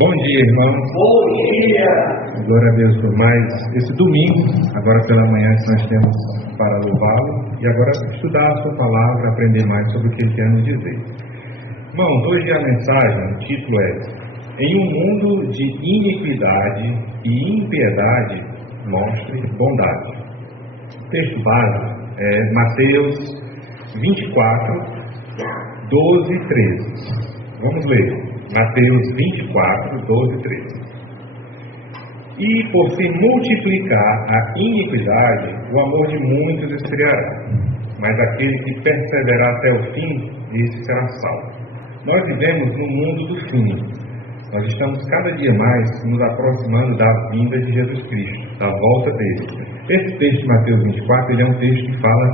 Bom dia, irmãos. Bom dia! Glória a Deus por mais esse domingo, agora pela manhã que nós temos para louvá-lo e agora estudar a sua palavra, aprender mais sobre o que ele quer nos dizer. Irmãos, hoje a mensagem, o título é: em um mundo de iniquidade e impiedade, mostre bondade. O texto base é Mateus 24, 12 e 13. Vamos ler. Mateus 24, 12 e 13. E por se multiplicar a iniquidade, o amor de muitos esfriará, mas aquele que perseverar até o fim, esse será salvo. Nós vivemos no mundo do fim. Nós estamos cada dia mais nos aproximando da vinda de Jesus Cristo, da volta dele. Esse texto de Mateus 24, ele é um texto que fala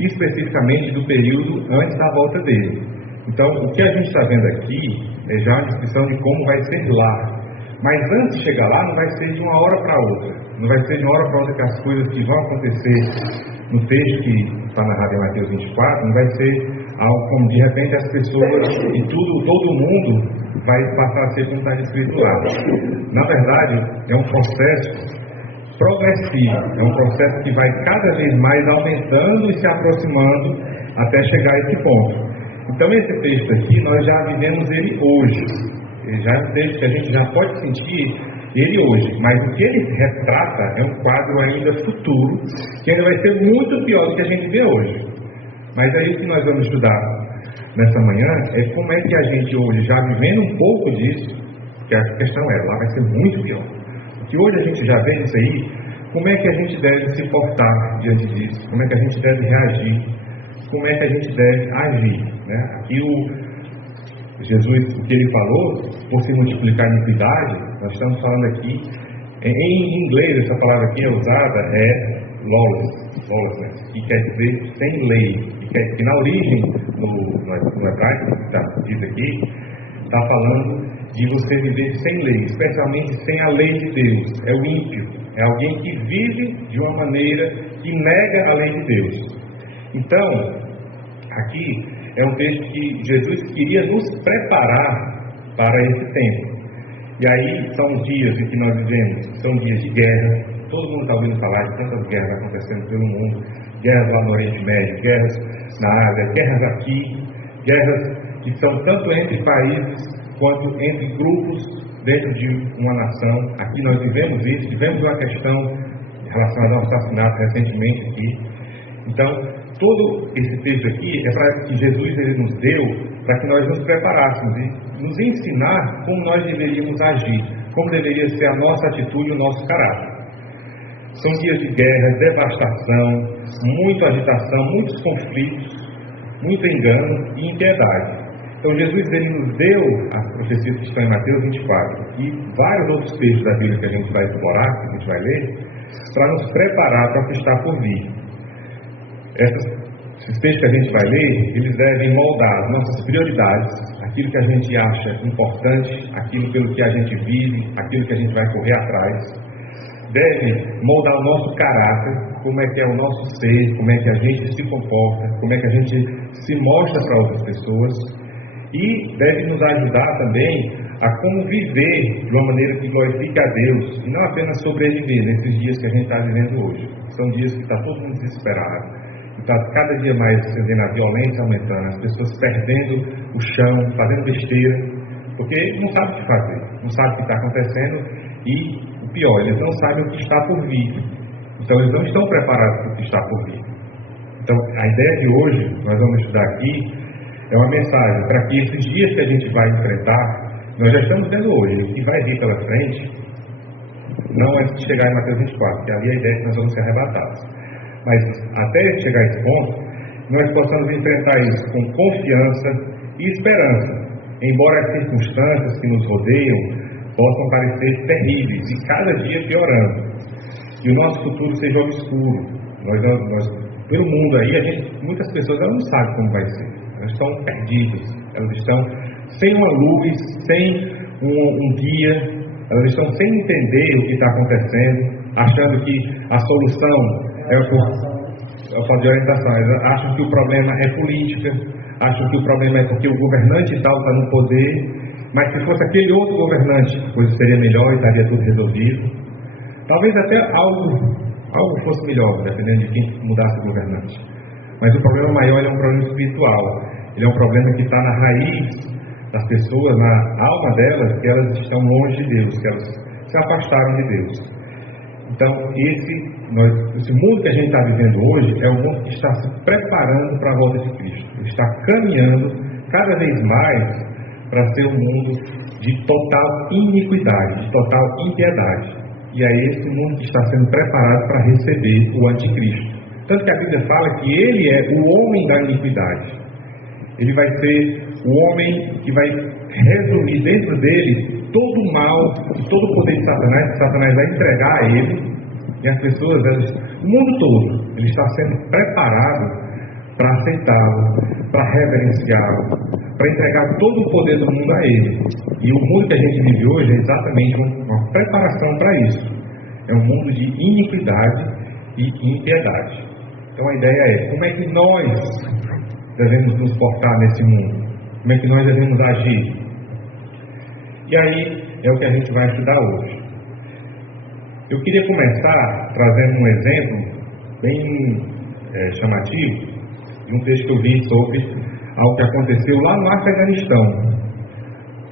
especificamente do período antes da volta dele. Então, o que a gente está vendo aqui é já a descrição de como vai ser lá. Mas antes de chegar lá, não vai ser de uma hora para outra. Não vai ser de uma hora para outra que as coisas que vão acontecer no texto que está narrado em Mateus 24, não vai ser algo como de repente as pessoas e todo mundo vai passar a ser como está escrito lá. Na verdade, é um processo progressivo. É um processo que vai cada vez mais aumentando e se aproximando até chegar a esse ponto. Então esse texto aqui, nós já vivemos ele hoje. Ele já é um texto que a gente já pode sentir ele hoje. Mas o que ele retrata é um quadro ainda futuro, que ainda vai ser muito pior do que a gente vê hoje. Mas aí o que nós vamos estudar nessa manhã é como é que a gente hoje, já vivendo um pouco disso, que a questão é, lá vai ser muito pior. O que hoje a gente já vê isso aí, como é que a gente deve se portar diante disso? Como é que a gente deve reagir? Como é que a gente deve agir? Né? Aqui Jesus, o que ele falou, por se multiplicar a iniquidade, nós estamos falando aqui, em inglês essa palavra aqui é usada, é lawlessness, que quer dizer sem lei, que na origem, no hebraico, que está dito aqui, está falando de você viver sem lei, especialmente sem a lei de Deus. É o ímpio, é alguém que vive de uma maneira que nega a lei de Deus. Então, aqui é um texto que Jesus queria nos preparar para esse tempo. E aí são os dias em que nós vivemos, são dias de guerra. Todo mundo está ouvindo falar de tantas guerras acontecendo pelo mundo. Guerras lá no Oriente Médio, guerras na Ásia, guerras aqui. Guerras que são tanto entre países quanto entre grupos dentro de uma nação. Aqui nós vivemos isso, tivemos uma questão relacionada ao assassinato recentemente aqui. Então, todo esse texto aqui é para que Jesus ele nos deu para que nós nos preparássemos e nos ensinar como nós deveríamos agir, como deveria ser a nossa atitude e o nosso caráter. São dias de guerra, devastação, muita agitação, muitos conflitos, muito engano e impiedade. Então Jesus ele nos deu as profecias que estão em Mateus 24 e vários outros textos da Bíblia que a gente vai explorar, que a gente vai ler, para nos preparar para o que está por vir. Esses textos que a gente vai ler, eles devem moldar as nossas prioridades, aquilo que a gente acha importante, aquilo pelo que a gente vive, aquilo que a gente vai correr atrás. Deve moldar o nosso caráter, como é que é o nosso ser, como é que a gente se comporta, como é que a gente se mostra para outras pessoas. E deve nos ajudar também a como viver de uma maneira que glorifique a Deus, e não apenas sobreviver nesses dias que a gente está vivendo hoje. São dias que está todo mundo desesperado. Está cada dia mais você vendo a violência aumentando, as pessoas perdendo o chão, fazendo besteira, porque não sabem o que fazer, não sabem o que está acontecendo e, o pior, eles não sabem o que está por vir. Então, eles não estão preparados para o que está por vir. Então, a ideia de hoje, nós vamos estudar aqui, é uma mensagem para que esses dias que a gente vai enfrentar, nós já estamos vendo hoje, o que vai vir pela frente, não antes de chegar em Mateus 24, que ali a ideia é que nós vamos ser arrebatados. Mas até chegar a esse ponto, nós possamos enfrentar isso com confiança e esperança, embora as circunstâncias que nos rodeiam possam parecer terríveis e cada dia piorando, e o nosso futuro seja obscuro. Pelo mundo aí, muitas pessoas elas não sabem como vai ser, elas estão perdidas, elas estão sem uma luz, sem um guia, elas estão sem entender o que está acontecendo, achando que a solução é a falta de orientação. Eles acham que o problema é política, acham que o problema é porque o governante tal está no poder, mas se fosse aquele outro governante, a coisa seria melhor e estaria tudo resolvido. Talvez até algo fosse melhor, dependendo de quem mudasse o governante. Mas o problema maior é um problema espiritual. Ele é um problema que está na raiz das pessoas, na alma delas, que elas estão longe de Deus, que elas se afastaram de Deus. Então, esse mundo que a gente está vivendo hoje é um mundo que está se preparando para a volta de Cristo. Ele está caminhando cada vez mais para ser um mundo de total iniquidade, de total impiedade. E é esse mundo que está sendo preparado para receber o anticristo. Tanto que a Bíblia fala que ele é o homem da iniquidade. Ele vai ser o homem que vai resumir dentro dele todo o mal e todo o poder de Satanás, que Satanás vai entregar a ele. E as pessoas, o mundo todo, ele está sendo preparado para aceitá-lo, para reverenciá-lo, para entregar todo o poder do mundo a ele. E o mundo que a gente vive hoje é exatamente uma preparação para isso. É um mundo de iniquidade e impiedade. Então a ideia é, como é que nós devemos nos portar nesse mundo? Como é que nós devemos agir? E aí é o que a gente vai estudar hoje. Eu queria começar trazendo um exemplo bem chamativo de um texto que eu li sobre algo que aconteceu lá no Afeganistão,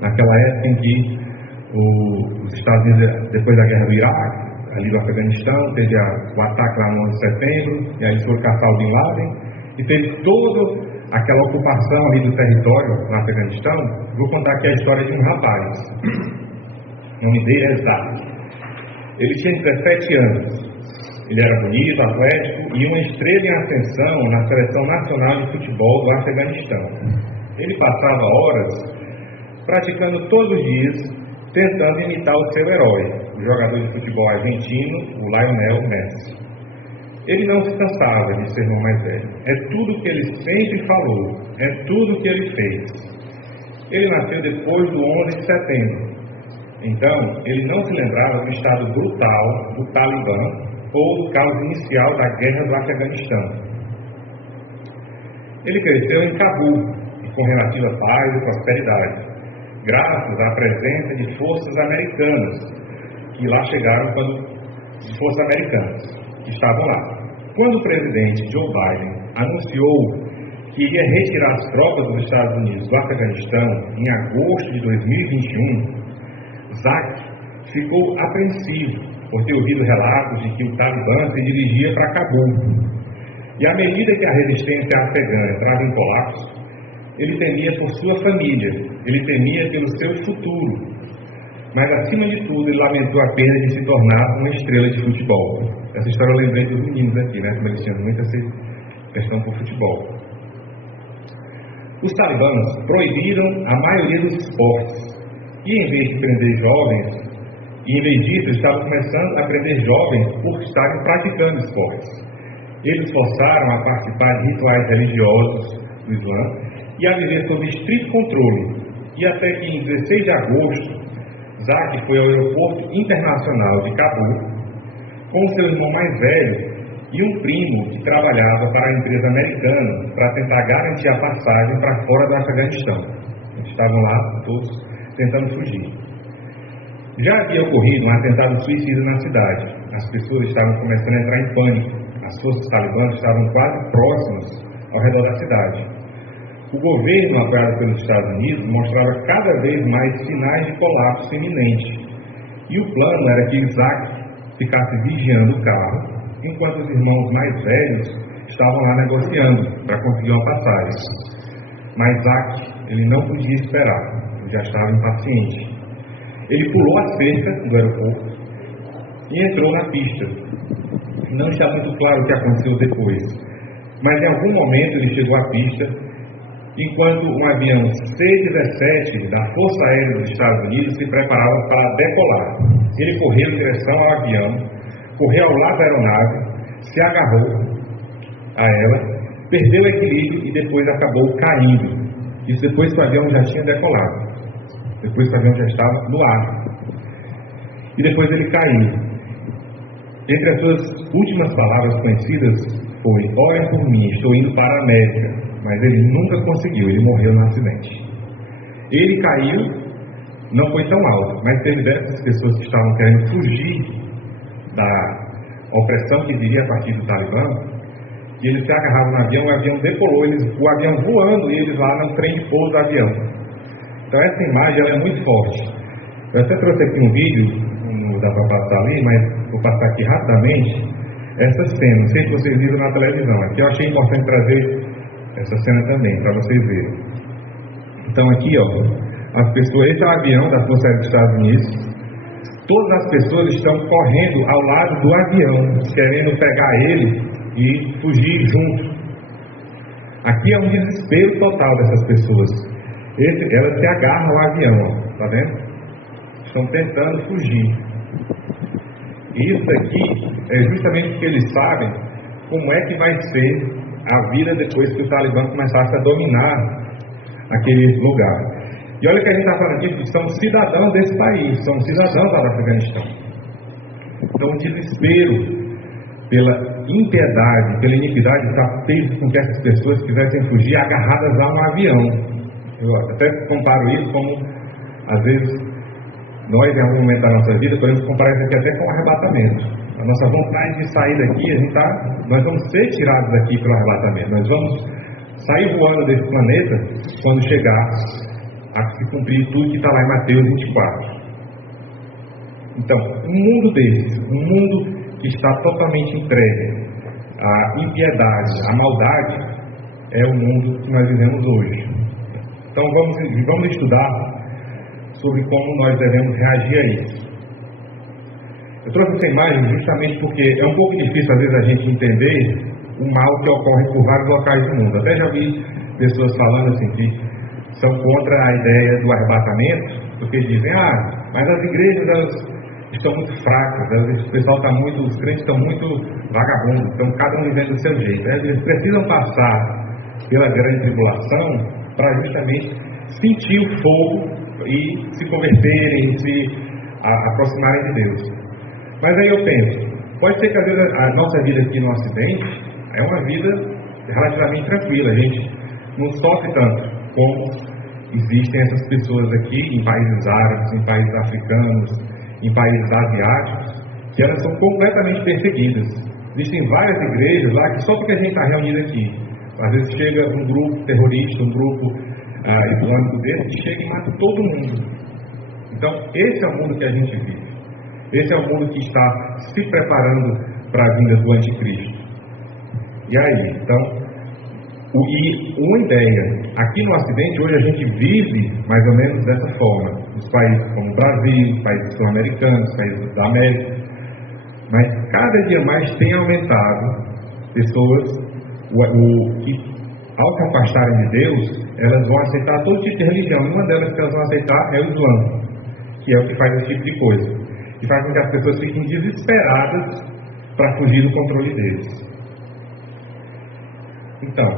naquela época em que os Estados Unidos, depois da guerra do Iraque, ali do Afeganistão, teve o ataque lá no 11 de setembro, e aí eles foram caçar o Bin Laden, e teve toda aquela ocupação ali do território no Afeganistão. Vou contar aqui a história de um rapaz, o nome dele é Zak. Ele tinha 17 anos, ele era bonito, atlético e uma estrela em ascensão na seleção nacional de futebol do Afeganistão. Ele passava horas praticando todos os dias, tentando imitar o seu herói, o jogador de futebol argentino, o Lionel Messi. Ele não se cansava de ser irmão mais velho. É tudo o que ele sempre falou, é tudo o que ele fez. Ele nasceu depois do 11 de setembro. Então, ele não se lembrava do estado brutal do Talibã ou do caos inicial da guerra do Afeganistão. Ele cresceu em Cabul, com relativa paz e prosperidade, graças à presença de forças americanas, que lá chegaram forças americanas, que estavam lá. Quando o presidente Joe Biden anunciou que iria retirar as tropas dos Estados Unidos do Afeganistão em agosto de 2021, Zak ficou apreensivo por ter ouvido relatos de que o Talibã se dirigia para Cabul. E à medida que a resistência afegã entrava em colapso, ele temia por sua família, ele temia pelo seu futuro. Mas, acima de tudo, ele lamentou a pena de se tornar uma estrela de futebol. Essa história eu lembrei dos meninos aqui, né? Como eles tinham muita questão por futebol. Os talibãs proibiram a maioria dos esportes. E em vez de prender jovens, em vez disso, estavam começando a prender jovens por estarem praticando esportes. Eles forçaram a participar de rituais religiosos do Islã e a viver sob estrito controle. E até que em 16 de agosto, Zak foi ao aeroporto internacional de Cabul com seu irmão mais velho e um primo que trabalhava para a empresa americana para tentar garantir a passagem para fora do Afeganistão. Eles estavam lá todos tentando fugir. Já havia ocorrido um atentado suicida na cidade. As pessoas estavam começando a entrar em pânico. As forças talibãs estavam quase próximas ao redor da cidade. O governo, apoiado pelos Estados Unidos, mostrava cada vez mais sinais de colapso iminente. E o plano era que Isaac ficasse vigiando o carro, enquanto os irmãos mais velhos estavam lá negociando para conseguir uma passagem. Mas Isaac, ele não podia esperar, ele já estava impaciente. Ele pulou a cerca do aeroporto e entrou na pista. Não está muito claro o que aconteceu depois, mas em algum momento ele chegou à pista, enquanto um avião C-17 da Força Aérea dos Estados Unidos se preparava para decolar. Ele correu em direção ao avião, correu ao lado da aeronave, se agarrou a ela, perdeu o equilíbrio e depois acabou caindo. Isso depois que o avião já tinha decolado, depois que o avião já estava no ar. E depois ele caiu. Entre as suas últimas palavras conhecidas foi: "Orem por mim, estou indo para a América." Mas ele nunca conseguiu, ele morreu no acidente. Ele caiu não foi tão alto, mas teve dessas pessoas que estavam querendo fugir da opressão que viria a partir do Talibã, e eles se agarravam no avião, o avião decolou, o avião voando e eles lá no trem de pouso do avião. Então essa imagem ela é muito forte. Eu até trouxe aqui um vídeo, não dá para passar ali, mas vou passar aqui rapidamente essa cena. Não sei se vocês viram na televisão, aqui eu achei importante trazer essa cena também, para vocês verem. Então aqui, ó, as pessoas, esse é o avião da Força Aérea dos Estados Unidos. Todas as pessoas estão correndo ao lado do avião, querendo pegar ele e fugir junto. Aqui é um desespero total dessas pessoas. Elas se agarram ao avião, ó, tá vendo? Estão tentando fugir. E isso aqui é justamente porque eles sabem como é que vai ser a vida depois que o Talibã começasse a dominar aquele lugar. E olha que a gente está falando aqui, que são cidadãos desse país, são cidadãos lá do Afeganistão. Então o desespero pela impiedade, pela iniquidade, fez com que essas pessoas quisessem fugir agarradas a um avião. Eu até comparo isso como, às vezes, nós em algum momento da nossa vida, podemos comparar isso aqui até com um arrebatamento. A nossa vontade de sair daqui, nós vamos ser tirados daqui pelo arrebatamento. Nós vamos sair voando desse planeta quando chegar a se cumprir tudo que está lá em Mateus 24. Então, um mundo desse, um mundo que está totalmente entregue à impiedade, à maldade, é o mundo que nós vivemos hoje. Então vamos estudar sobre como nós devemos reagir a isso. Eu trouxe essa imagem justamente porque é um pouco difícil às vezes a gente entender o mal que ocorre por vários locais do mundo. Até já vi pessoas falando assim que são contra a ideia do arrebatamento, porque dizem, mas as igrejas elas estão muito fracas, o pessoal está muito, os crentes estão muito vagabundos, estão cada um vivendo do seu jeito. Eles precisam passar pela grande tribulação para justamente sentir o fogo e se converterem, se aproximarem de Deus. Mas aí eu penso, pode ser que às vezes a nossa vida aqui no Ocidente é uma vida relativamente tranquila, a gente não sofre tanto como existem essas pessoas aqui em países árabes, em países africanos, em países asiáticos, que elas são completamente perseguidas. Existem várias igrejas lá que só porque a gente está reunido aqui, às vezes chega um grupo terrorista, um grupo islâmico desse, que chega e mata todo mundo. Então, esse é o mundo que a gente vive. Esse é o mundo que está se preparando para a vinda do anticristo. E aí, então, uma ideia, aqui no Ocidente hoje a gente vive mais ou menos dessa forma, os países como o Brasil, países sul-americanos, países da América, mas cada dia mais tem aumentado pessoas que ao se afastarem de Deus, elas vão aceitar todo tipo de religião, e uma delas que elas vão aceitar é o Islã, que é o que faz esse tipo de coisa, que faz com que as pessoas fiquem desesperadas para fugir do controle deles. Então,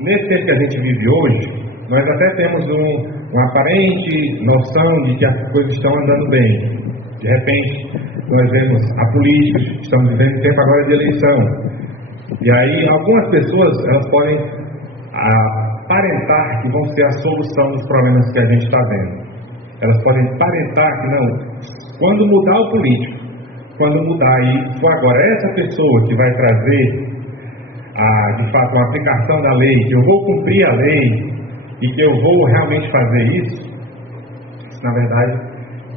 nesse tempo que a gente vive hoje, nós até temos uma aparente noção de que as coisas estão andando bem. De repente, nós vemos a política, estamos vivendo um tempo agora de eleição. E aí, algumas pessoas, elas podem aparentar que vão ser a solução dos problemas que a gente está vendo. Elas podem aparentar que não, quando mudar o político, quando mudar e for agora essa pessoa que vai trazer de fato uma aplicação da lei, que eu vou cumprir a lei e que eu vou realmente fazer isso na verdade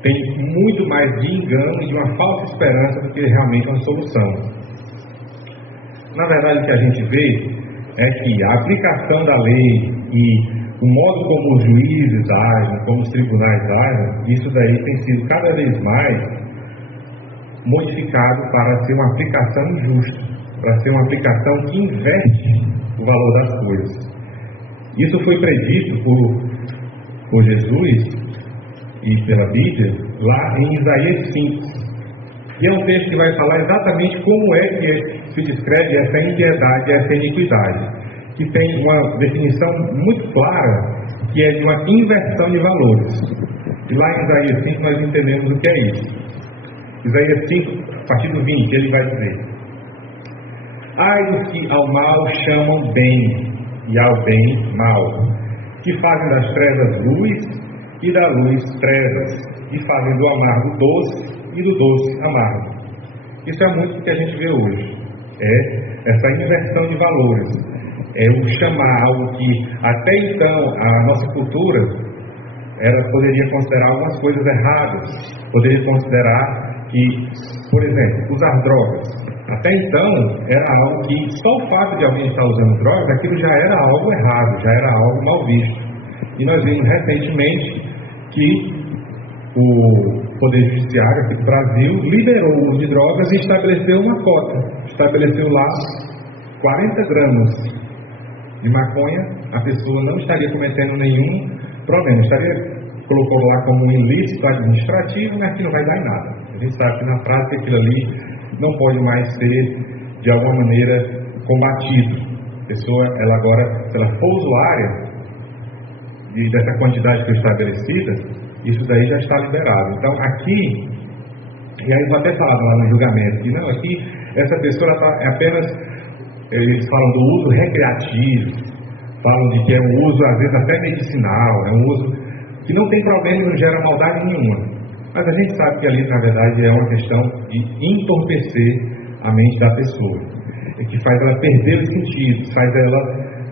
tem muito mais de engano e de uma falsa esperança do que realmente uma solução. Na verdade, o que a gente vê é que a aplicação da lei e o modo como os juízes agem, como os tribunais agem, isso daí tem sido cada vez mais modificado para ser uma aplicação justa, para ser uma aplicação que inverte o valor das coisas. Isso foi predito por Jesus e pela Bíblia lá em Isaías 5. E é um texto que vai falar exatamente como é que se descreve essa impiedade, essa iniquidade, que tem uma definição muito clara, que é de uma inversão de valores. E lá em Isaías 5 nós entendemos o que é isso. Isaías 5, a partir do 20, ele vai dizer: ai dos que ao mal chamam bem, e ao bem mal, que fazem das trevas luz e da luz trevas, e fazem do amargo doce e do doce amargo. Isso é muito o que a gente vê hoje. É essa inversão de valores. É o chamar algo que até então a nossa cultura poderia considerar algumas coisas erradas. Poderia considerar que, por exemplo, usar drogas. Até então era algo que só o fato de alguém estar usando drogas, aquilo já era algo errado, já era algo mal visto. E nós vimos recentemente que o Poder Judiciário aqui do Brasil liberou o uso de drogas e estabeleceu uma cota. Estabeleceu lá 40 gramas de maconha, a pessoa não estaria cometendo nenhum problema. Colocou lá como um ilícito administrativo, mas que não vai dar em nada. A gente sabe que na prática aquilo ali não pode mais ser, de alguma maneira, combatido. A pessoa, ela agora, se ela for usuária dessa quantidade que foi estabelecida, isso daí já está liberado. Então, aqui, e aí vou até falar lá no julgamento, que não, aqui, essa pessoa está apenas, eles falam do uso recreativo, falam de que é um uso, às vezes, até medicinal, é um uso que não tem problema e não gera maldade nenhuma. Mas a gente sabe que ali, na verdade, é uma questão de entorpecer a mente da pessoa, que faz ela perder os sentidos, faz ela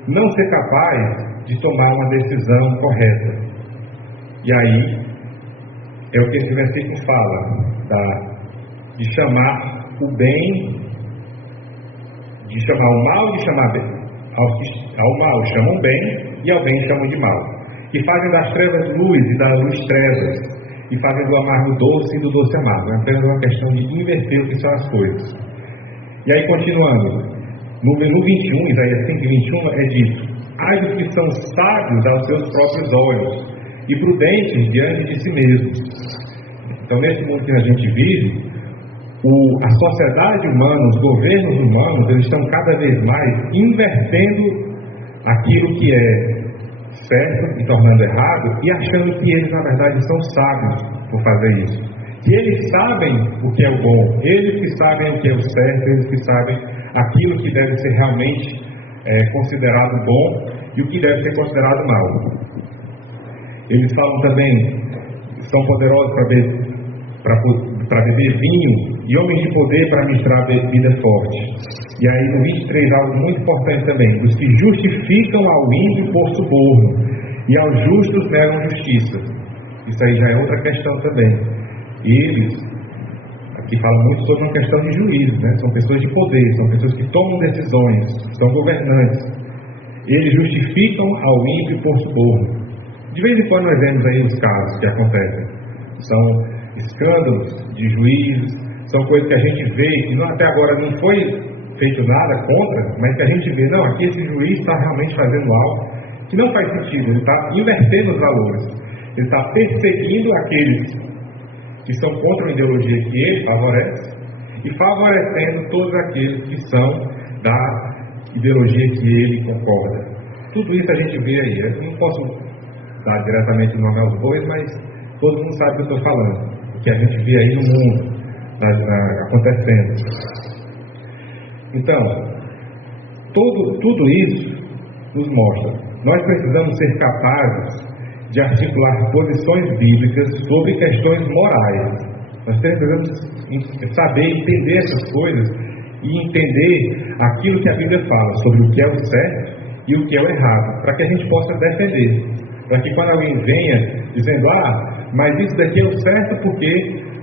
não ser capaz de tomar uma decisão correta. E aí, é o que esse versículo fala, de chamar o bem, de chamar o mal, de chamar bem. Ao mal chamam bem e ao bem chamam de mal. E fazem das trevas luz e da luz trevas, e fazem do amargo doce e do doce amargo. É apenas uma questão de inverter o que são as coisas. E aí, continuando, no 21, Isaías 5:21, é dito: ai dos que são sábios aos seus próprios olhos e prudentes diante de si mesmos. Então, nesse mundo que a gente vive, a sociedade humana, os governos humanos, eles estão cada vez mais invertendo aquilo que é certo e tornando errado, e achando que eles, na verdade, são sábios por fazer isso. Que eles sabem o que é o bom, eles que sabem o que é o certo, eles que sabem aquilo que deve ser realmente considerado bom e o que deve ser considerado mal. Eles falam também, são poderosos para beber vinho e homens de poder para ministrar bebida forte. E aí no 23, algo muito importante também: os que justificam ao ímpio por suborno e aos justos negam justiça. Isso aí já é outra questão também. Eles, aqui falam muito sobre uma questão de juízo, né? São pessoas de poder, são pessoas que tomam decisões, são governantes. Eles justificam ao ímpio por suborno. De vez em quando nós vemos aí os casos que acontecem. São escândalos de juízes, são coisas que a gente vê, que até agora não foi feito nada contra, mas que a gente vê, não, aqui esse juiz está realmente fazendo algo que não faz sentido, ele está invertendo os valores, ele está perseguindo aqueles que são contra a ideologia que ele favorece e favorecendo todos aqueles que são da ideologia que ele concorda. Tudo isso a gente vê aí. Eu não posso dar diretamente o nome aos bois, mas todo mundo sabe o que eu estou falando, o que a gente vê aí no mundo acontecendo. Então, tudo isso nos mostra. Nós precisamos ser capazes de articular posições bíblicas sobre questões morais. Nós precisamos saber entender essas coisas e entender aquilo que a Bíblia fala sobre o que é o certo e o que é o errado, para que a gente possa defender. Para que quando alguém venha dizendo, mas isso daqui é o certo porque,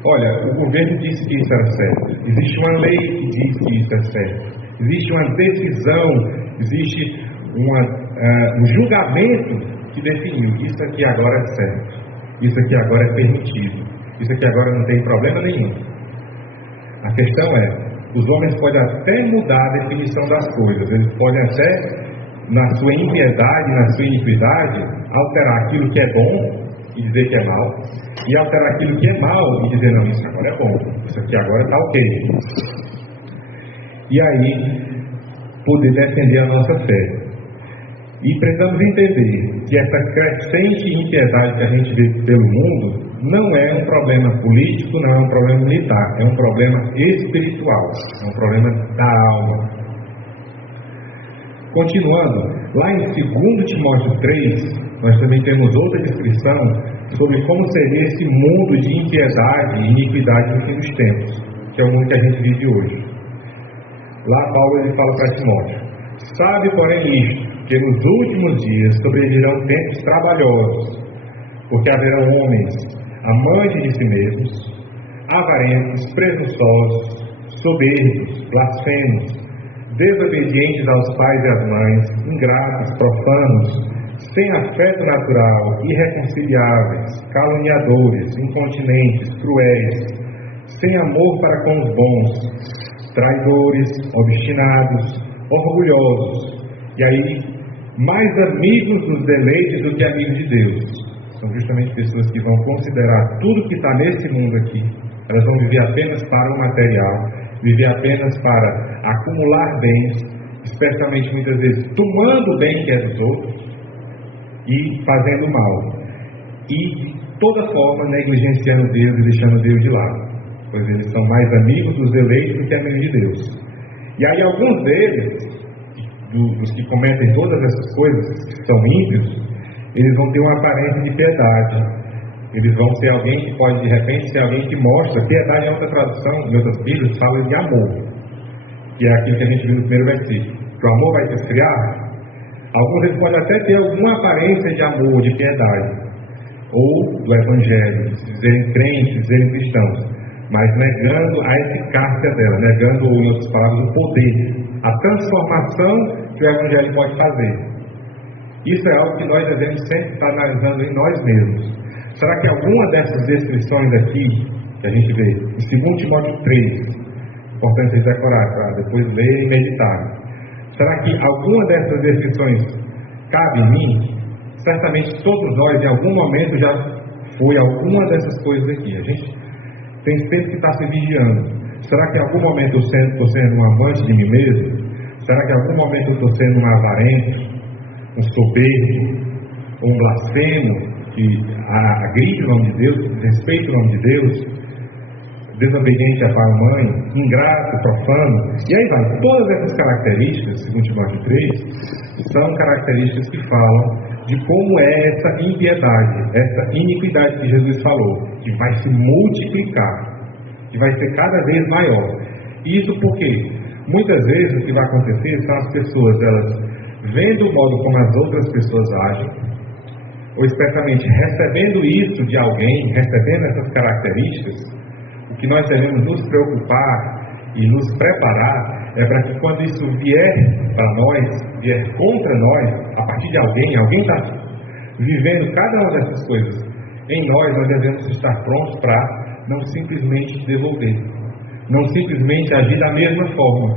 olha, o governo disse que isso era certo. Existe uma lei que diz que isso é certo. Existe uma decisão, existe um julgamento que definiu, isso aqui agora é certo, isso aqui agora é permitido, isso aqui agora não tem problema nenhum. A questão é, os homens podem até mudar a definição das coisas, eles podem até, na sua impiedade, na sua iniquidade, alterar aquilo que é bom e dizer que é mal, e alterar aquilo que é mal e dizer, não, isso agora é bom, isso aqui agora está ok. E aí, poder defender a nossa fé. E precisamos entender que essa crescente impiedade que a gente vê pelo mundo não é um problema político, não é um problema militar, é um problema espiritual, é um problema da alma. Continuando, lá em 2 Timóteo 3, nós também temos outra descrição sobre como seria esse mundo de impiedade e iniquidade no fim dos tempos, que é o mundo que a gente vive hoje. Lá Paulo ele fala para Timóteo: sabe, porém, isto, que nos últimos dias sobrevirão tempos trabalhosos, porque haverão homens amantes de si mesmos, avarentos, presunçosos, soberbos, blasfemos, desobedientes aos pais e às mães, ingratos, profanos, sem afeto natural, irreconciliáveis, caluniadores, incontinentes, cruéis, sem amor para com os bons, traidores, obstinados, orgulhosos, e aí mais amigos dos deleites do que amigos de Deus. São justamente pessoas que vão considerar tudo que está nesse mundo aqui, elas vão viver apenas para o material, viver apenas para acumular bens, especialmente muitas vezes tomando o bem que é dos outros e fazendo mal, e de toda forma negligenciando Deus e deixando Deus de lado, pois eles são mais amigos dos eleitos do que amigos de Deus. E aí alguns deles, dos que cometem todas essas coisas, que são ímpios, eles vão ter uma aparência de piedade. Eles vão ser alguém que pode, de repente, ser alguém que mostra. Piedade, em outra tradução, em outras Bíblias, fala de amor, que é aquilo que a gente viu no primeiro versículo, que o amor vai se esfriar. Alguns deles podem até ter alguma aparência de amor, de piedade, ou do Evangelho, de dizerem crentes, de dizerem cristãos, mas negando a eficácia dela, negando, em outras palavras, o poder, a transformação que o Evangelho pode fazer. Isso é algo que nós devemos sempre estar analisando em nós mesmos. Será que alguma dessas descrições aqui, que a gente vê em 2 Timóteo 3, importante vocês decorar para depois ler e meditar, será que alguma dessas descrições cabe em mim? Certamente todos nós, em algum momento, já foi alguma dessas coisas aqui. A gente tem sempre que estar se vigiando. Será que em algum momento eu estou sendo um amante de mim mesmo? Será que em algum momento eu estou sendo um avarento, um soberbo, um blasfemo, que agride o nome de Deus, desrespeita o nome de Deus, desobediente a pai e mãe, ingrato, profano, e aí vai. Todas essas características, segundo Timóteo 3, são características que falam de como é essa impiedade, essa iniquidade que Jesus falou, que vai se multiplicar, que vai ser cada vez maior. E isso porque muitas vezes o que vai acontecer são as pessoas, elas vendo o modo como as outras pessoas agem, ou especialmente recebendo isso de alguém, recebendo essas características, o que nós devemos nos preocupar e nos preparar é para que quando isso vier para nós, vier contra nós, a partir de alguém está vivendo cada uma dessas coisas em nós devemos estar prontos para não simplesmente devolver, não simplesmente agir da mesma forma,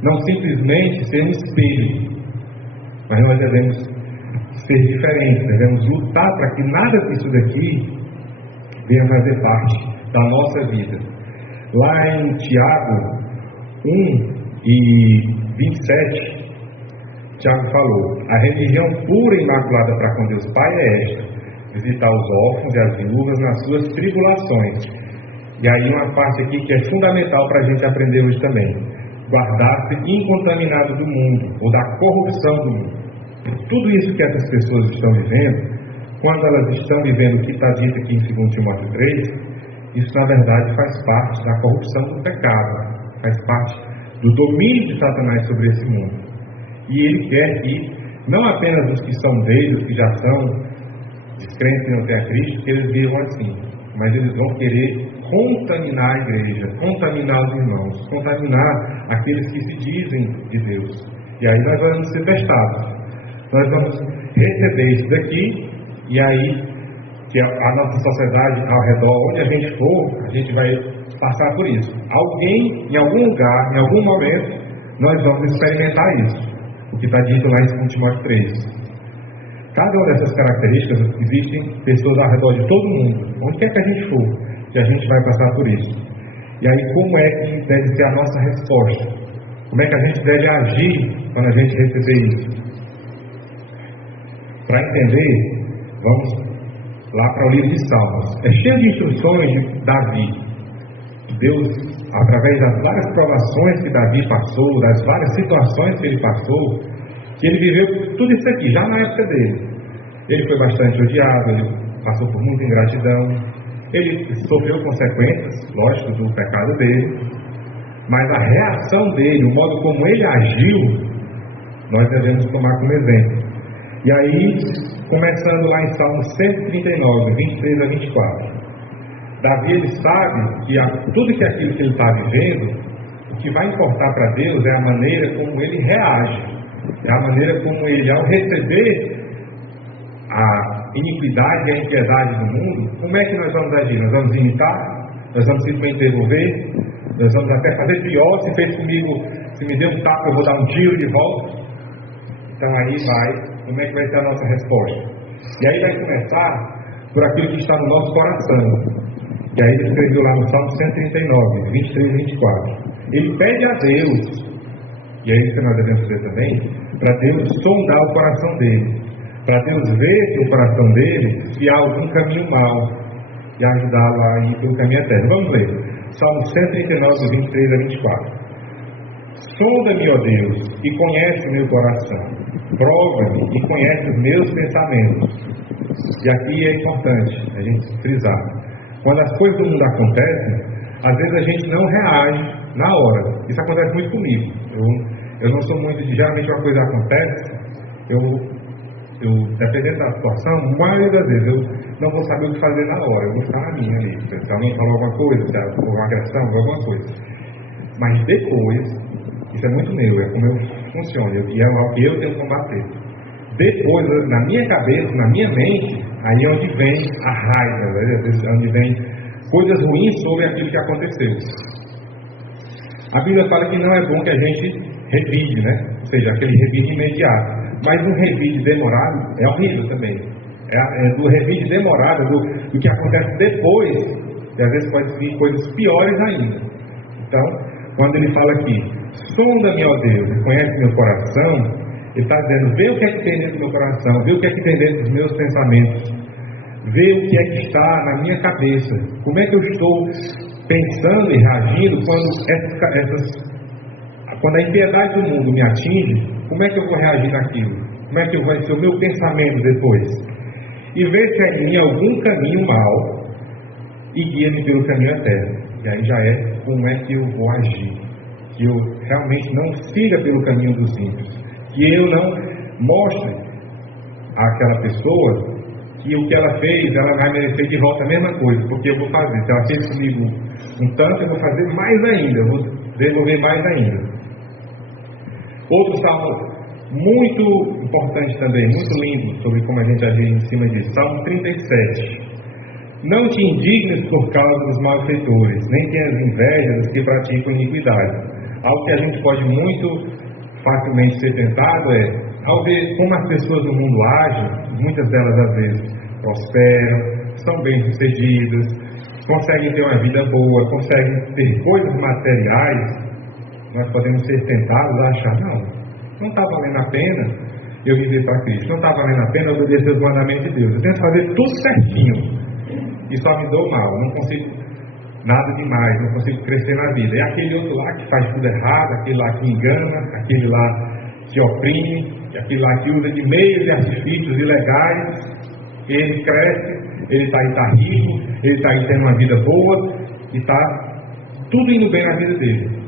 não simplesmente ser um espelho, mas nós devemos ser diferentes, devemos lutar para que nada disso daqui venha fazer parte da nossa vida. Lá em Tiago 1 e 27, Tiago falou: a religião pura e imaculada para com Deus Pai é esta, visitar os órfãos e as viúvas nas suas tribulações. E aí uma parte aqui que é fundamental para a gente aprender hoje também: guardar-se incontaminado do mundo, ou da corrupção do mundo. Tudo isso que essas pessoas estão vivendo, quando elas estão vivendo o que está dito aqui em 2 Timóteo 3, isso na verdade faz parte da corrupção do pecado, faz parte do domínio de Satanás sobre esse mundo. E ele quer que não apenas os que são dele, os que já são descrentes e não têm a Cristo, que eles vivam assim, mas eles vão querer contaminar a igreja, contaminar os irmãos, contaminar aqueles que se dizem de Deus. E aí nós vamos ser testados. Nós vamos receber isso daqui, e aí, que a nossa sociedade ao redor, onde a gente for, a gente vai passar por isso. Alguém, em algum lugar, em algum momento, nós vamos experimentar isso. O que está dito lá em 2 Timóteo 3. Cada uma dessas características, existem pessoas ao redor de todo mundo. Onde quer que a gente for, que a gente vai passar por isso. E aí, como é que deve ser a nossa resposta? Como é que a gente deve agir quando a gente receber isso? Para entender, vamos lá para o livro de Salmos. É cheio de instruções de Davi. Deus, através das várias provações que Davi passou, das várias situações que ele passou, que ele viveu tudo isso aqui, já na época dele. Ele foi bastante odiado, ele passou por muita ingratidão, ele sofreu consequências, lógico, do pecado dele, mas a reação dele, o modo como ele agiu, nós devemos tomar como exemplo. E aí, começando lá em Salmo 139, 23 a 24, Davi, ele sabe que tudo que aquilo que ele está vivendo, o que vai importar para Deus é a maneira como ele reage, é a maneira como ele, ao receber a iniquidade e a impiedade do mundo, como é que nós vamos agir? Nós vamos imitar? Nós vamos simplesmente devolver? Nós vamos até fazer pior? Se fez comigo, se me deu um tapa, eu vou dar um tiro de volta? Então aí vai, como é que vai ser a nossa resposta? E aí vai começar por aquilo que está no nosso coração. E aí ele escreveu lá no Salmo 139, 23 e 24. Ele pede a Deus, e é isso que nós devemos fazer também, para Deus sondar o coração dele, para Deus ver se o coração dele se há algum caminho mau e ajudá-lo a ir pelo caminho eterno. Vamos ler. Salmo 139, 23 a 24. Sonda-me, ó Deus, e conhece o meu coração. Prova-me e conhece os meus pensamentos. E aqui é importante a gente frisar. Quando as coisas do mundo acontecem, às vezes a gente não reage na hora. Isso acontece muito comigo. Eu não sou muito de, geralmente uma coisa acontece, dependendo da situação, a maioria das vezes eu não vou saber o que fazer na hora, eu vou ficar na minha ali. Se alguém falou alguma coisa, se houve uma agressão, alguma coisa. Mas depois, isso é muito meu, é como eu funciono, e é o que eu tenho que combater. Depois, na minha cabeça, na minha mente, aí é onde vem a raiva, né? Às vezes é onde vem coisas ruins sobre aquilo que aconteceu. A Bíblia fala que não é bom que a gente revide, né? Ou seja, aquele revide imediato. Mas um revide demorado é horrível também. Do revide demorado, do que acontece depois, e às vezes pode vir coisas piores ainda. Então, quando ele fala aqui, sonda-me, ó Deus, e conhece meu coração, ele está dizendo, vê o que é que tem dentro do meu coração, vê o que é que tem dentro dos meus pensamentos, vê o que é que está na minha cabeça, como é que eu estou pensando e reagindo quando a impiedade do mundo me atinge, como é que eu vou reagir naquilo? Como é que vai ser o meu pensamento depois? E ver se há em mim algum caminho mau e guia-me pelo caminho eterno. E aí já é como é que eu vou agir. Que eu realmente não siga pelo caminho dos ímpios. Que eu não mostre àquela pessoa que o que ela fez, ela vai merecer de volta a mesma coisa. Porque eu vou fazer. Se ela fez comigo um tanto, eu vou fazer mais ainda. Eu vou devolver mais ainda. Outro salmo muito importante também, muito lindo, sobre como a gente agir em cima disso. Salmo 37. Não te indignes por causa dos malfeitores, nem tenhas inveja dos que praticam iniquidade. Algo que a gente pode muito facilmente ser tentado ao ver como as pessoas do mundo agem, muitas delas às vezes prosperam, são bem-sucedidas, conseguem ter uma vida boa, conseguem ter coisas materiais, nós podemos ser tentados a achar, não está valendo a pena eu viver para Cristo, não está valendo a pena eu obedecer os mandamentos de Deus, eu tento fazer tudo certinho, e só me dou mal, não consigo nada demais, não consigo crescer na vida. É aquele outro lá que faz tudo errado, aquele lá que engana, aquele lá que oprime, aquele lá que usa de meios e artifícios ilegais. Ele cresce, ele está rico, ele está aí tendo uma vida boa, e está tudo indo bem na vida dele.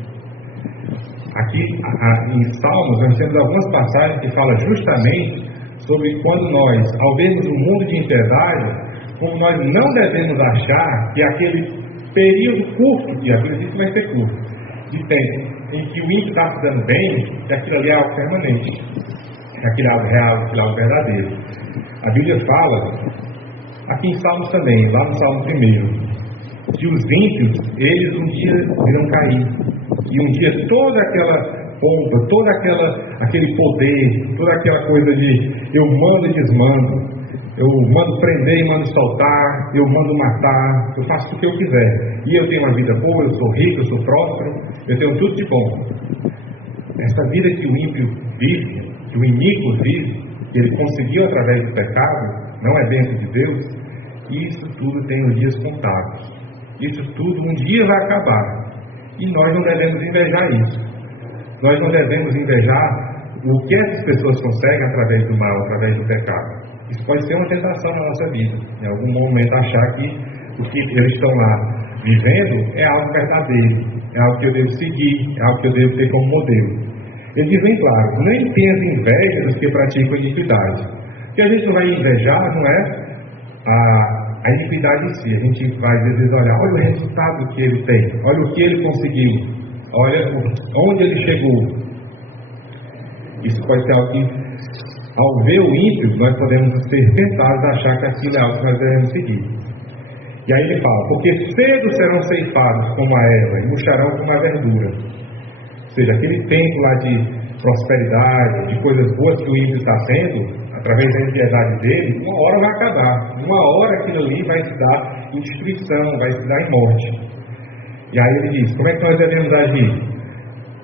Aqui em Salmos nós temos algumas passagens que falam justamente sobre quando nós, ao vermos um mundo de impiedade, como nós não devemos achar que aquele período curto, que a Bíblia diz que vai ser curto, de tempo, em que o ímpio está se dando bem, que aquilo ali é algo permanente, que aquilo é algo real, aquilo é algo verdadeiro. A Bíblia fala, aqui em Salmos também, lá no Salmo 1, que os ímpios, eles um dia irão cair, e um dia toda aquela pompa, aquele poder, toda aquela coisa de eu mando e desmando, eu mando prender e mando soltar, eu mando matar, eu faço o que eu quiser. E eu tenho uma vida boa, eu sou rico, eu sou próspero, eu tenho tudo de bom. Essa vida que o ímpio vive, que o iníquo vive, que ele conseguiu através do pecado, não é dentro de Deus, isso tudo tem os dias contados. Isso tudo um dia vai acabar. E nós não devemos invejar isso. Nós não devemos invejar o que essas pessoas conseguem através do mal, através do pecado. Isso pode ser uma tentação na nossa vida. Em algum momento achar que o que eles estão lá vivendo é algo verdadeiro, é algo que eu devo seguir, é algo que eu devo ter como modelo. Ele diz bem claro: nem tenhas inveja dos que praticam iniquidade. Porque a gente não vai invejar, não é a iniquidade em si. A gente vai às vezes olhar, olha o resultado que ele tem, olha o que ele conseguiu, olha onde ele chegou. Isso pode ser algo que, ao ver o ímpio, nós podemos ser tentados a achar que aquilo é algo que nós devemos seguir. E aí ele fala: porque cedo serão ceifados como a erva e murcharão como a verdura. Ou seja, aquele tempo lá de prosperidade, de coisas boas que o ímpio está tendo, através da impiedade dele, uma hora vai acabar. Uma hora aquilo ali vai se dar em destruição, vai se dar em morte. E aí ele diz: como é que nós devemos agir?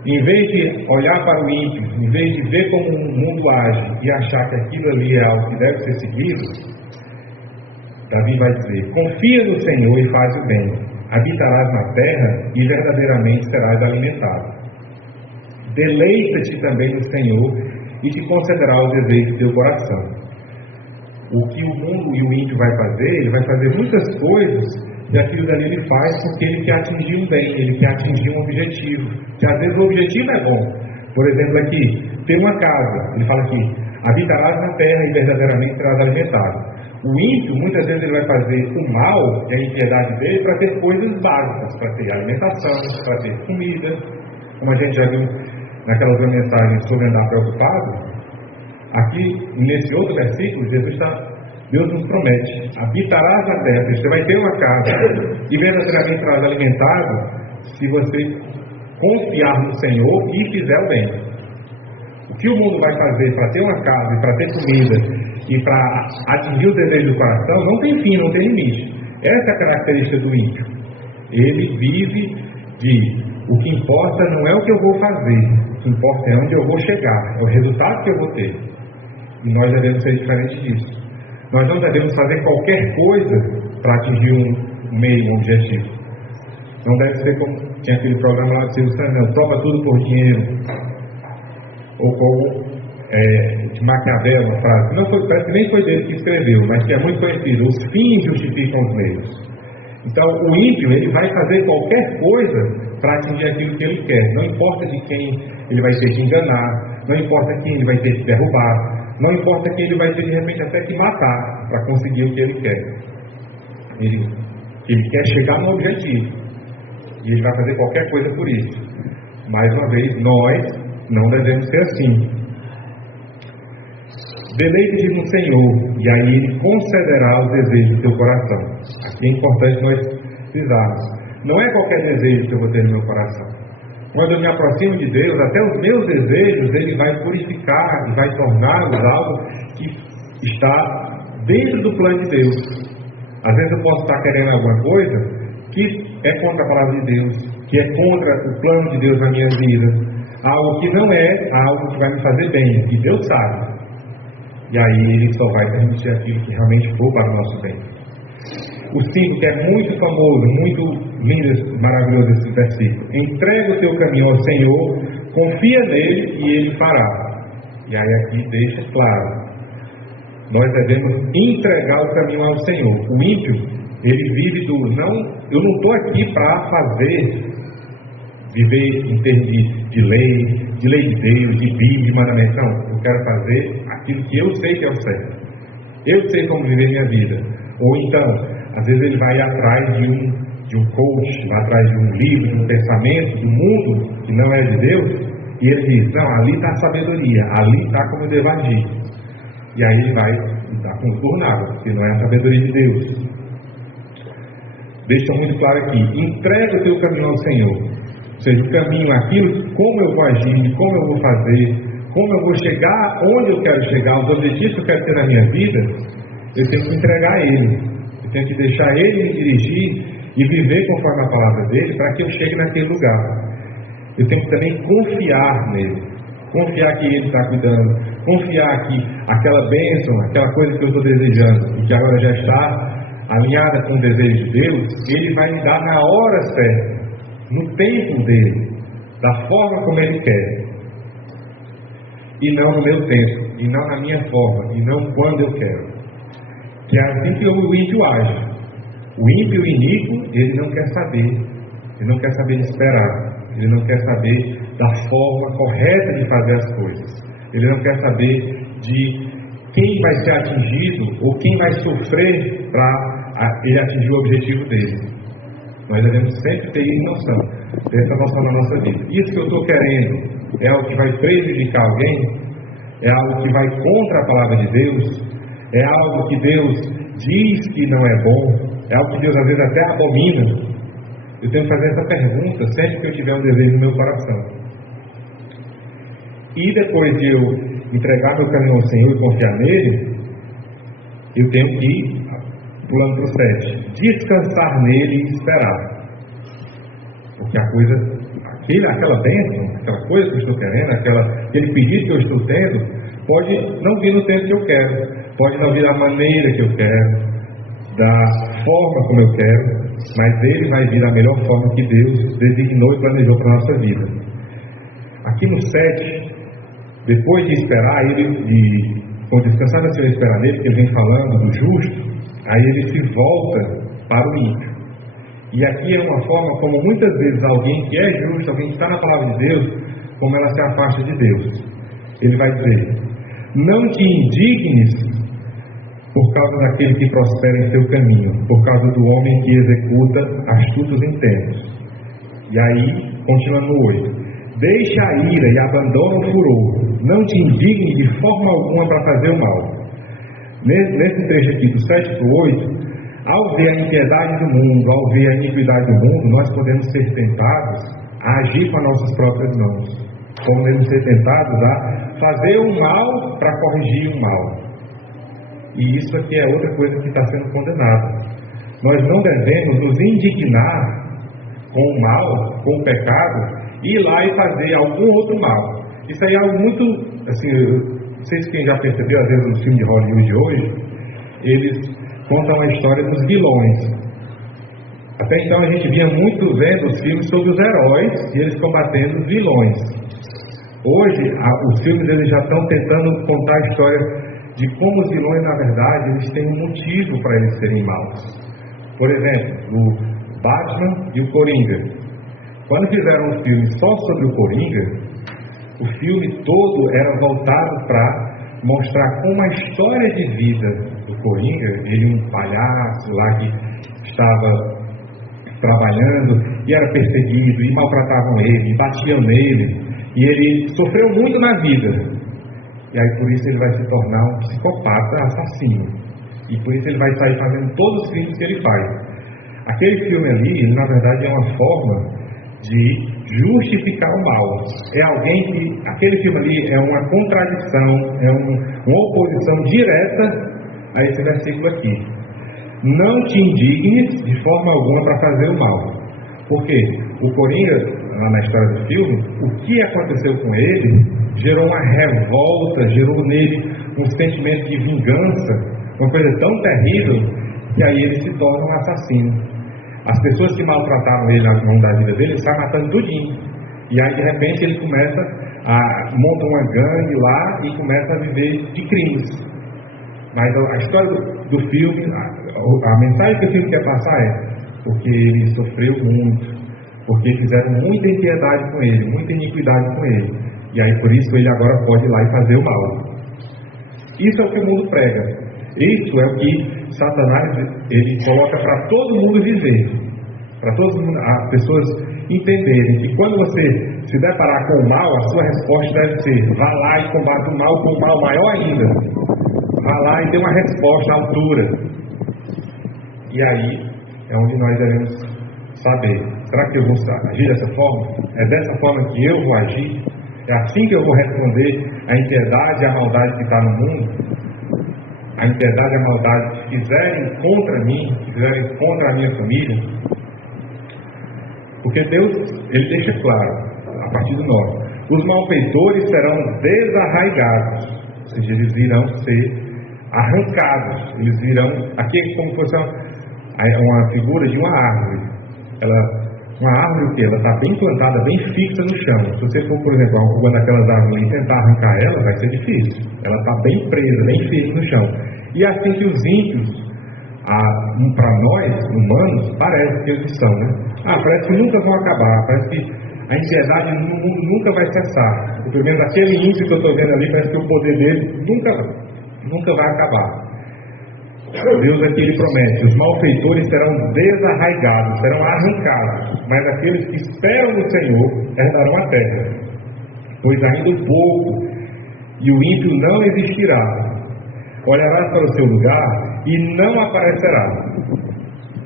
Em vez de olhar para o ímpio, em vez de ver como o mundo age e achar que aquilo ali é algo que deve ser seguido, Davi vai dizer: confia no Senhor e faz o bem, habitarás na terra e verdadeiramente serás alimentado. Deleita-te também no Senhor e te concederá o desejo do teu coração. O que o mundo e o ímpio vai fazer, ele vai fazer muitas coisas, e aquilo dali ele faz porque ele quer atingir um bem, ele quer atingir um objetivo. Que às vezes o objetivo é bom. Por exemplo, aqui, ter uma casa. Ele fala aqui: habitarás na terra e verdadeiramente serás alimentado. O ímpio, muitas vezes, ele vai fazer o mal e a impiedade dele para ter coisas básicas, para ter alimentação, para ter comida. Como a gente já viu naquela outra mensagem sobre andar preocupado, aqui, nesse outro versículo, Deus nos promete: habitarás na terra. Você vai ter uma casa e verdadeiramente serás alimentado se você confiar no Senhor e fizer o bem. O que o mundo vai fazer para ter uma casa e para ter comida e para atingir o desejo do coração não tem fim, não tem limite. Essa é a característica do ímpio. Ele vive de: o que importa não é o que eu vou fazer, o que importa é onde eu vou chegar, é o resultado que eu vou ter. E nós devemos ser diferentes disso. Nós não devemos fazer qualquer coisa para atingir um meio, um objetivo. Não deve ser como tinha aquele programa lá do Silvio Santos: topa tudo por dinheiro. Ou como de Maquiavel, uma frase, parece que nem foi dele que escreveu, mas que é muito conhecido: os fins justificam os meios. Então, o ímpio, ele vai fazer qualquer coisa para atingir aquilo que ele quer. Não importa de quem ele vai ter que enganar, não importa quem ele vai ter que derrubar, não importa quem ele vai ter de repente até que matar para conseguir o que ele quer. Ele quer chegar no objetivo e ele vai fazer qualquer coisa por isso. Mais uma vez, nós não devemos ser assim. Deleite-te no Senhor, e aí Ele concederá os desejos do teu coração. Aqui é importante nós frisarmos: não é qualquer desejo que eu vou ter no meu coração. Quando eu me aproximo de Deus, até os meus desejos Ele vai purificar e vai torná-los algo que está dentro do plano de Deus. Às vezes eu posso estar querendo alguma coisa que é contra a palavra de Deus, que é contra o plano de Deus na minha vida, algo que não é algo que vai me fazer bem, que Deus sabe. E aí Ele só vai permitir aquilo que realmente for para o nosso bem. O 5, que é muito famoso, muito lindo, maravilhoso esse versículo: entrega o teu caminho ao Senhor, confia nele e Ele fará. E aí aqui deixa claro: nós devemos entregar o caminho ao Senhor. O ímpio, ele vive do eu não estou aqui para viver em termos de lei de Deus, de Bíblia, de mandamento. Não, eu quero fazer aquilo que eu sei que é o certo. Eu sei como viver minha vida. Ou então, às vezes ele vai atrás de um coach, vai atrás de um livro, de um pensamento, do mundo que não é de Deus, e ele diz: não, ali está a sabedoria, ali está como eu devo agir. E aí ele vai dar contornado, porque não é a sabedoria de Deus. Deixa muito claro aqui: entrega o teu caminho ao Senhor. Ou seja, o caminho, aquilo, como eu vou agir, como eu vou fazer, como eu vou chegar onde eu quero chegar, os objetivos que eu quero ter na minha vida, eu tenho que entregar a Ele. Eu tenho que deixar Ele me dirigir e viver conforme a palavra dEle para que eu chegue naquele lugar. Eu tenho que também confiar nele. Confiar que Ele está cuidando. Confiar que aquela bênção, aquela coisa que eu estou desejando e que agora já está alinhada com o desejo de Deus, Ele vai me dar na hora certa, no tempo dele, da forma como Ele quer. e não no meu tempo, e não na minha forma, e não quando eu quero. Que é assim que o ímpio age. O ímpio iníquo, ele não quer saber, ele não quer saber de esperar, ele não quer saber da forma correta de fazer as coisas, ele não quer saber de quem vai ser atingido ou quem vai sofrer para ele atingir o objetivo dele. Nós devemos sempre ter noção dessa noção na nossa vida. Isso que eu estou querendo é algo que vai prejudicar alguém? É algo que vai contra a palavra de Deus? É algo que Deus diz que não é bom? É algo que Deus às vezes até abomina? Eu tenho que fazer essa pergunta sempre que eu tiver um desejo no meu coração. E depois de eu entregar meu caminho ao Senhor e confiar nele, eu tenho que ir, pulando para o 7, descansar nele e esperar. Porque a coisa, aquela bênção, aquela coisa que eu estou querendo, aquele pedido que eu estou tendo, pode não vir no tempo que eu quero, pode não vir da maneira que eu quero, da forma como eu quero, mas ele vai vir da melhor forma que Deus designou e planejou para a nossa vida. Aqui no 7, depois de esperar ele, quando descansar no Senhor e esperar nele, que ele vem falando do justo, aí ele se volta para o ímpio. E aqui é uma forma como muitas vezes alguém que é justo, alguém que está na palavra de Deus, como ela se afasta de Deus. Ele vai dizer: não te indignes por causa daquele que prospera em seu caminho, por causa do homem que executa astutos intentos. E aí, continuando no 8: deixa a ira e abandona o furor, não te indigne de forma alguma para fazer o mal. Nesse trecho aqui, do 7 para o 8, ao ver a impiedade do mundo, ao ver a iniquidade do mundo, nós podemos ser tentados a agir com as nossas próprias mãos. Podemos ser tentados a fazer o mal para corrigir o mal. E isso aqui é outra coisa que está sendo condenada. Nós não devemos nos indignar com o mal, com o pecado, e ir lá e fazer algum outro mal. Isso aí é algo muito, assim, não sei se quem já percebeu, às vezes nos filmes de Hollywood de hoje, eles contam a história dos vilões. Até então a gente via muito vendo os filmes sobre os heróis e eles combatendo os vilões. Hoje, os filmes eles já estão tentando contar a história de como os vilões, na verdade, eles têm um motivo para eles serem maus. Por exemplo, o Batman e o Coringa. Quando fizeram um filme só sobre o Coringa, o filme todo era voltado para mostrar como a história de vida do Coringa, ele um palhaço lá que estava trabalhando e era perseguido, e maltratavam ele, e batiam nele, e ele sofreu muito na vida. E aí por isso ele vai se tornar um psicopata assassino. E por isso ele vai sair fazendo todos os crimes que ele faz. Aquele filme ali, ele, na verdade, é uma forma de justificar o mal. É alguém que... Aquele filme ali é uma contradição, é uma oposição direta a esse versículo aqui. Não te indignes de forma alguma para fazer o mal. Porque o Coringa, lá na história do filme, o que aconteceu com ele gerou uma revolta, gerou nele um sentimento de vingança, uma coisa tão terrível, que aí ele se torna um assassino. As pessoas que maltrataram ele na mão da vida dele, ele sai matando tudinho. E aí de repente ele começa monta uma gangue lá e começa a viver de crimes. Mas a história do filme, a mensagem que o filme quer passar é: porque ele sofreu muito, porque fizeram muita impiedade com ele, muita iniquidade com ele, e aí por isso ele agora pode ir lá e fazer o mal. Isso é o que o mundo prega. Isso é o que Satanás ele coloca para todo mundo viver, para todo mundo, as pessoas entenderem que quando você se deparar com o mal, a sua resposta deve ser: vá lá e combate o mal com o mal maior ainda, vá lá e dê uma resposta à altura. E aí é onde nós devemos saber: será que eu vou agir dessa forma? É dessa forma que eu vou agir? É assim que eu vou responder à impiedade e à maldade que está no mundo? A impiedade e a maldade que fizerem contra mim, que fizerem contra a minha família? Porque Deus, ele deixa claro, a partir do 9: os malfeitores serão desarraigados, ou seja, eles irão ser arrancados, eles virão, aqui é como se fosse uma figura de uma árvore. Uma árvore, o quê? Ela está bem plantada, bem fixa no chão. Se você for, por exemplo, uma daquelas árvores e tentar arrancar ela, vai ser difícil. Ela está bem presa, bem firme no chão. E assim que os ímpios, para nós, humanos, parece que eles são, né? Parece que nunca vão acabar, parece que a impiedade nunca vai cessar. Pelo menos aquele ímpio que eu estou vendo ali, parece que o poder dele nunca vai acabar. Deus aqui ele promete: os malfeitores serão desarraigados, serão arrancados, mas aqueles que esperam no Senhor herdarão a terra. Pois ainda um pouco, e o ímpio não existirá. Olharás para o seu lugar e não aparecerá.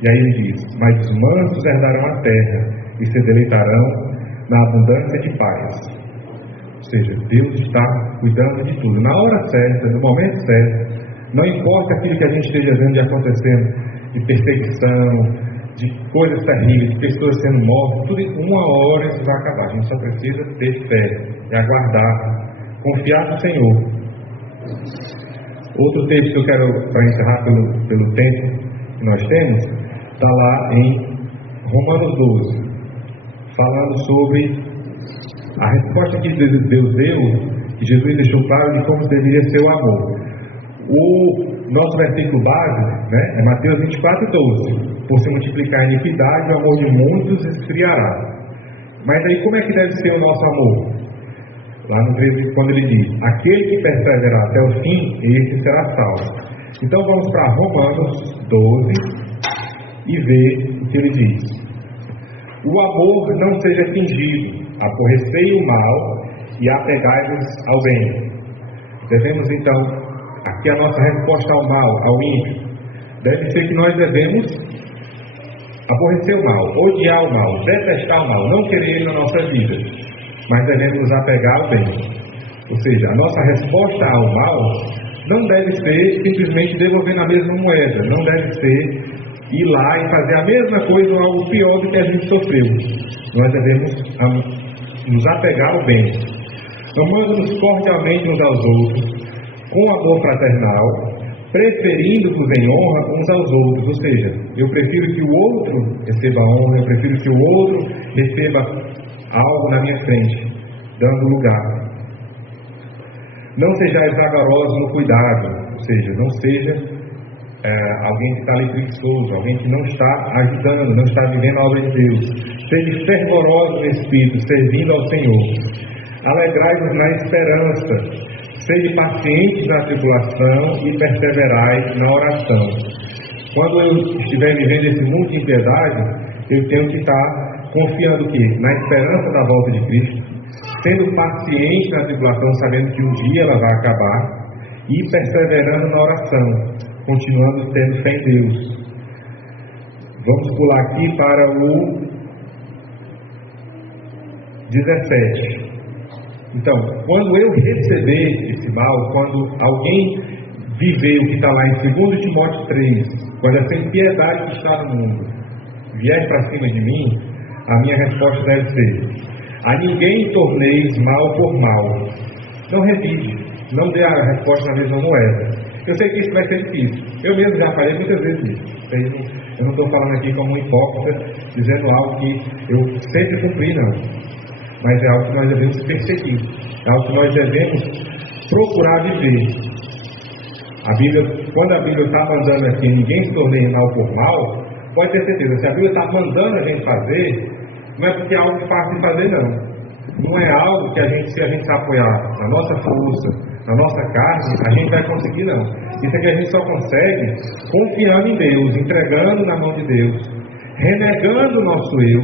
E aí ele diz: mas os mansos herdarão a terra e se deleitarão na abundância de paz. Ou seja, Deus está cuidando de tudo, na hora certa, no momento certo. Não importa aquilo que a gente esteja vendo de acontecendo, de perseguição, de coisas terríveis, de pessoas sendo mortas, tudo em uma hora isso vai acabar. A gente só precisa ter fé e aguardar, confiar no Senhor. Outro texto que eu quero, para encerrar pelo tempo que nós temos, está lá em Romanos 12, falando sobre a resposta que Deus deu, que Jesus deixou claro de como deveria ser o amor. O nosso versículo base, né, é Mateus 24:12. Por se multiplicar a iniquidade, o amor de muitos esfriará. Mas aí como é que deve ser o nosso amor? Lá no 13, quando ele diz: aquele que perseverar até o fim, esse será salvo. Então vamos para Romanos 12 e ver o que ele diz. O amor não seja fingido, aborrecei o mal e apegai-vos ao bem. Devemos então, aqui a nossa resposta ao mal, ao ímpio, deve ser que nós devemos aborrecer o mal, odiar o mal, detestar o mal, não querer ele na nossa vida, mas devemos nos apegar ao bem. Ou seja, a nossa resposta ao mal não deve ser simplesmente devolver na mesma moeda, não deve ser ir lá e fazer a mesma coisa ou algo pior do que a gente sofreu. Nós devemos nos apegar ao bem, amando-nos cordialmente uns aos outros, com amor fraternal, preferindo-vos em honra uns aos outros. Ou seja, eu prefiro que o outro receba honra, eu prefiro que o outro receba algo na minha frente, dando lugar. Não sejais vagarosos no cuidado, ou seja, não seja alguém que está ali preguiçoso, alguém que não está ajudando, não está vivendo a obra de Deus. Sede fervorosos no Espírito, servindo ao Senhor. Alegrai-vos na esperança, sede pacientes na tribulação e perseverai na oração. Quando eu estiver vivendo esse mundo de impiedade, eu tenho que estar confiando que na esperança da volta de Cristo, sendo paciente na tribulação, sabendo que um dia ela vai acabar, e perseverando na oração, continuando tendo fé em Deus. Vamos pular aqui para o 17. Então, quando eu receber esse mal, quando alguém viver o que está lá em 2 Timóteo 3, quando essa impiedade que está no mundo vier para cima de mim, a minha resposta deve ser: a ninguém torneis mal por mal. Não revide, não dê a resposta na mesma moeda. Eu sei que isso vai ser difícil. Eu mesmo já falei muitas vezes isso. Eu não estou falando aqui como um hipócrita, dizendo algo que eu sempre cumpri, não. Mas é algo que nós devemos perseguir. É algo que nós devemos procurar viver. A Bíblia, quando a Bíblia está mandando aqui, ninguém se torneie mal por mal, pode ter certeza, se a Bíblia está mandando a gente fazer, não é porque é algo fácil de fazer, não. Não é algo que se a gente se apoiar na nossa força, na nossa carne, a gente vai conseguir, não. Isso é que a gente só consegue confiando em Deus, entregando na mão de Deus, renegando o nosso eu,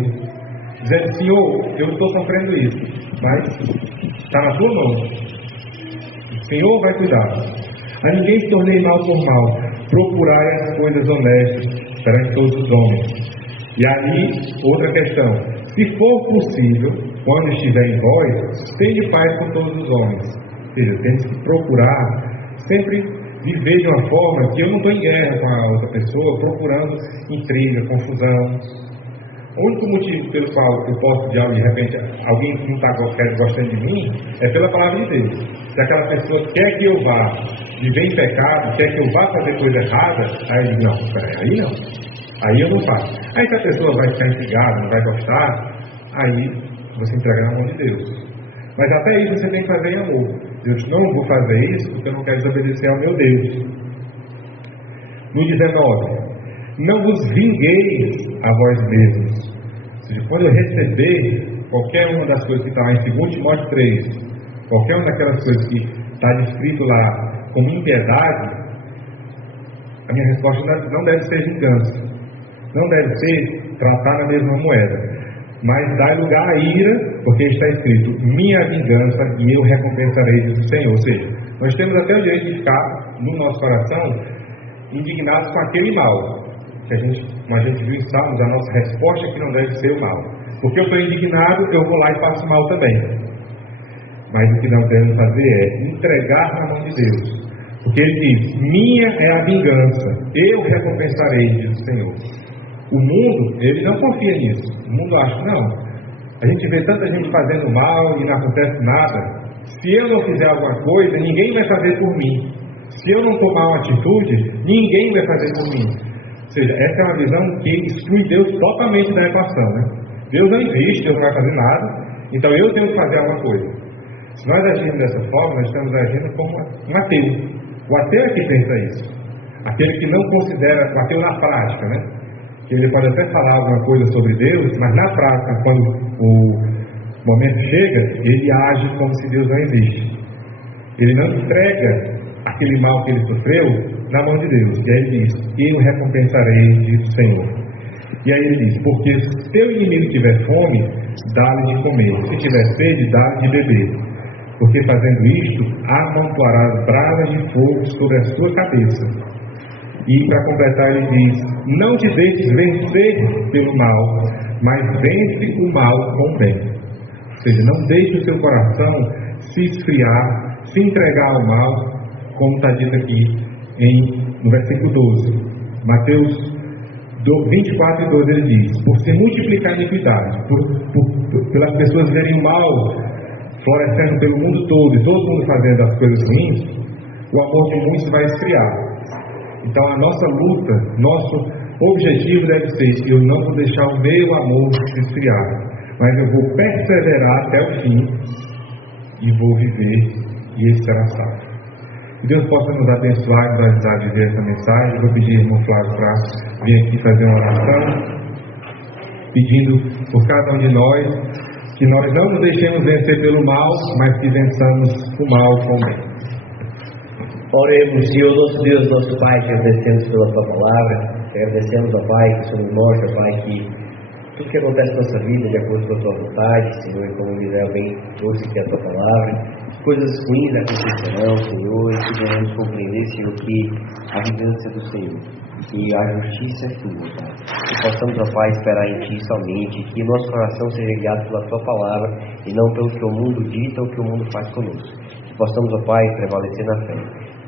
dizendo: Senhor, eu estou sofrendo isso, mas está na tua mão. O Senhor vai cuidar. A ninguém se tornei mal por mal. Procurai as coisas honestas perante todos os homens. E aí, outra questão: se for possível, quando estiver em vós, tende paz com todos os homens. Ou seja, temos que procurar sempre viver de uma forma que eu não estou em guerra com a outra pessoa, procurando intriga, confusão. O único motivo pelo qual eu posso, de repente, alguém que não está gostando de mim, é pela palavra de Deus. Se aquela pessoa quer que eu vá viver em pecado, quer que eu vá fazer coisa errada, aí eu digo: não, peraí, aí não. Aí eu não faço. Aí se a pessoa vai ficar intrigada, não vai gostar, aí você entrega na mão de Deus. Mas até isso você tem que fazer em amor. Deus, não vou fazer isso porque eu não quero desobedecer ao meu Deus. No 19, não vos vingueis a vós mesmos. Ou seja, quando eu receber qualquer uma das coisas que está lá em 2 Timóteo 3, qualquer uma daquelas coisas que está descrito lá como impiedade, a minha resposta não deve ser vingança, não deve ser tratar na mesma moeda, mas dá lugar à ira, porque está escrito, minha vingança e eu recompensarei, diz o Senhor. Ou seja, nós temos até o direito de ficar no nosso coração indignados com aquele mal, que como a gente viu em Salmos, a nossa resposta é que não deve ser o mal, porque eu estou indignado, eu vou lá e faço mal também. Mas o que nós devemos fazer é entregar na mão de Deus, porque Ele diz, minha é a vingança, eu recompensarei, diz o Senhor. O mundo, ele não confia nisso. O mundo acha que não. A gente vê tanta gente fazendo mal e não acontece nada. Se eu não fizer alguma coisa, ninguém vai fazer por mim. Se eu não tomar uma atitude, ninguém vai fazer por mim. Ou seja, essa é uma visão que exclui Deus totalmente da equação, né? Deus não existe, Deus não vai fazer nada, então eu tenho que fazer alguma coisa. Se nós agimos dessa forma, nós estamos agindo como um ateu. O ateu é que pensa isso. Aquele que não considera, o ateu na prática, né? Que ele pode até falar alguma coisa sobre Deus, mas na prática, quando o momento chega, ele age como se Deus não existe. Ele não entrega aquele mal que ele sofreu na mão de Deus. E aí ele diz, eu recompensarei, diz o Senhor. E aí ele diz, porque se teu inimigo tiver fome, dá-lhe de comer. Se tiver sede, dá-lhe de beber. Porque fazendo isto, amontoarás brasas de fogo sobre a sua cabeça. E para completar ele diz, não te deixes vencer pelo mal, mas vence o mal com o bem. Ou seja, não deixe o seu coração se esfriar, se entregar ao mal, como está dito aqui no versículo 12. Mateus 24 e 12 ele diz, por se multiplicar a iniquidade, pelas pessoas verem o mal florescendo pelo mundo todo e todo mundo fazendo as coisas ruins, o amor de muitos vai esfriar. Então a nossa luta, nosso objetivo deve ser, eu não vou deixar o meu amor se esfriar, mas eu vou perseverar até o fim e vou viver, e esse será salvo. Que Deus possa nos abençoar e nos ajudar a viver essa mensagem. Vou pedir ao irmão Flávio para vir aqui fazer uma oração, pedindo por cada um de nós, que nós não nos deixemos vencer pelo mal, mas que vençamos o mal com o bem. Oremos, Senhor, nosso Deus, nosso Pai, te agradecemos pela Tua palavra, te agradecemos, ó Pai, que o Senhor nos mostra, Pai, que tudo que acontece na nossa vida, de acordo com a Tua vontade, Senhor, e como o Miguel bem trouxe aqui a Tua palavra, coisas ruins acontecerão, Senhor, e que devemos compreender, Senhor, que a vingança é do Senhor, que a justiça é Tua, Pai. Que possamos, ó Pai, esperar em Ti somente, que nosso coração seja guiado pela Tua palavra, e não pelo que o mundo dita ou o que o mundo faz conosco. Que possamos, ó Pai, prevalecer na fé.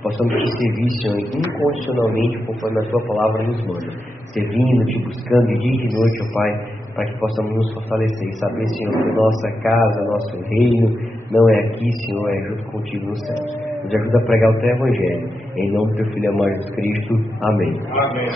Possamos te servir, Senhor, incondicionalmente, conforme a Tua palavra nos manda, servindo, te buscando de dia e de noite, ó Pai, para que possamos nos fortalecer e saber, Senhor, que nossa casa, nosso reino, não é aqui, Senhor, é junto contigo nos céus. Nos ajuda a pregar o Teu Evangelho, em nome do Teu Filho amado Jesus Cristo. Amém. Amém.